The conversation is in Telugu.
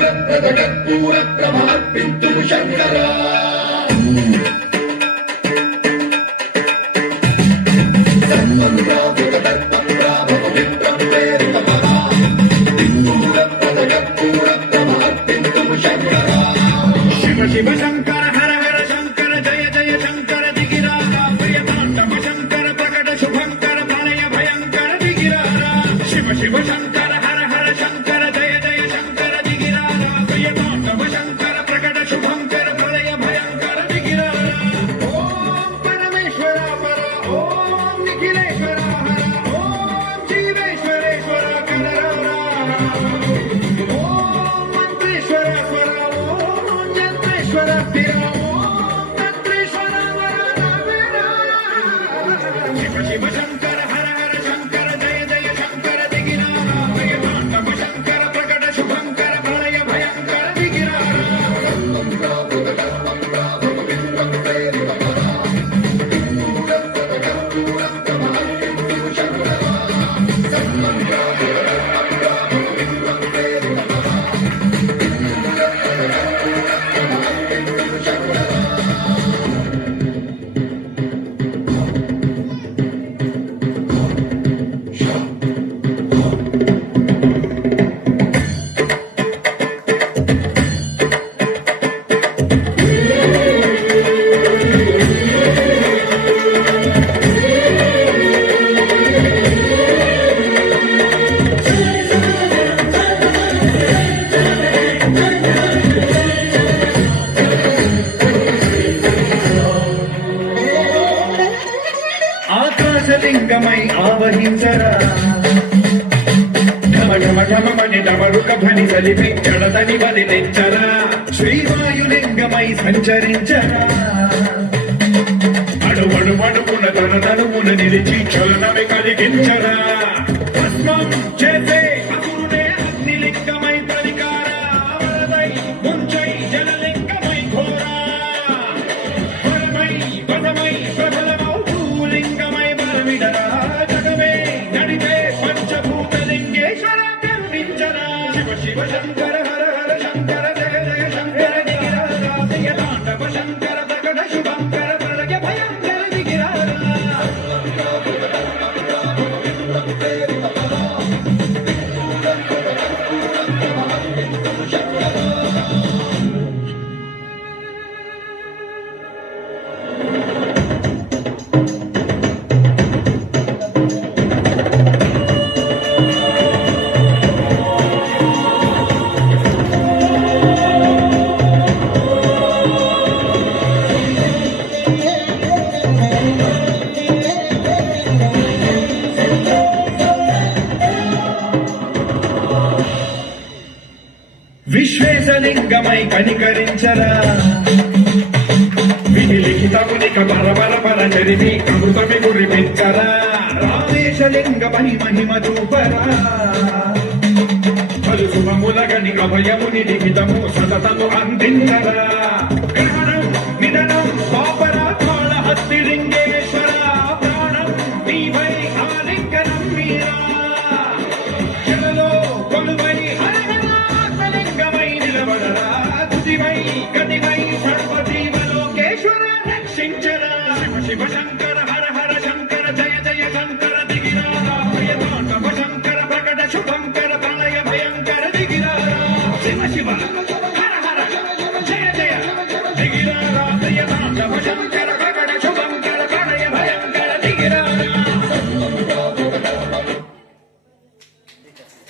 కర్పూర ప్రమార్పింతు శంకర శివ శివ శంకర హర హర శంకర జయ జయ శంకర దిగిరారా ప్రియతాండవ శంకర ప్రకట శుభంకర ప్రళయ భయంకర దిగిరారా శివ శివ శంకర హర హర శంకర జయ జయ శంకర దిగిరారా ప్రియతాండవ శంకర ప్రకట శుభంకర ప్రళయ భయంకర దిగిరారా ఓం పరమేశ్వర పర ఓం నిఖిలేశ్వర హర ఓం జీవేశ్వరేశ్వర కరరా ఓం మంత్రేశ్వర స్వర ఓం యంత్రేశ్వర స్థిర ఓం తంత్రేశ్వర శివ శివ శంకర హర హర శంకర జయ జయ శంకర దిగిరారా ప్రియతాండవ శంకర ప్రకట శుభంకర ప్రళయ భయంకర దిగిరారా ఆకాశలింగమై ఆవహించరా ఢమ ఢమ ఢమమని డమరుక ధ్వని సలిపి జడదని వదిలించరా శ్రీవాయులింగమై సంచరించరా అడువడువడుకున తన తనువున నిలిచి చలనమే కలిగించరా భస్మం చేసే అసురునే అగ్నిలింగమై పరికారా వరదై ముంచై జలలింగమై ఘోరా వరమై వదమై ప్రబలమౌ భూలింగమై బలమిడరా జగమే నడిపే పంచభూతలింగేశ్వర కరుణించరా శివ శివ శంకర హర హర శంకర జయ జయ శంకర దిగిరారా ప్రియతాండవ శంకర ప్రకట శుభంకర ప్రళయ భయంకర దిగిరారా విశ్వేశలింగమై కనికరించరా విధి లిఖితమునిక పరపర పర చరిమి అమృతమి గురిపించరా రామేశలింగమై మహిమ చూపరా పలు శుభములగని అభయముని లిఖితము సతతము అందించరా గ్రహణం నిధనం పాపరా కాళహస్తి లింగేశ్వర ప్రాణం నీవై ఆలింగనం మీరా జలలో కొలువై గదివై సర్వజీవలోకేశ్వర రక్షించరా శివ శివ శంకర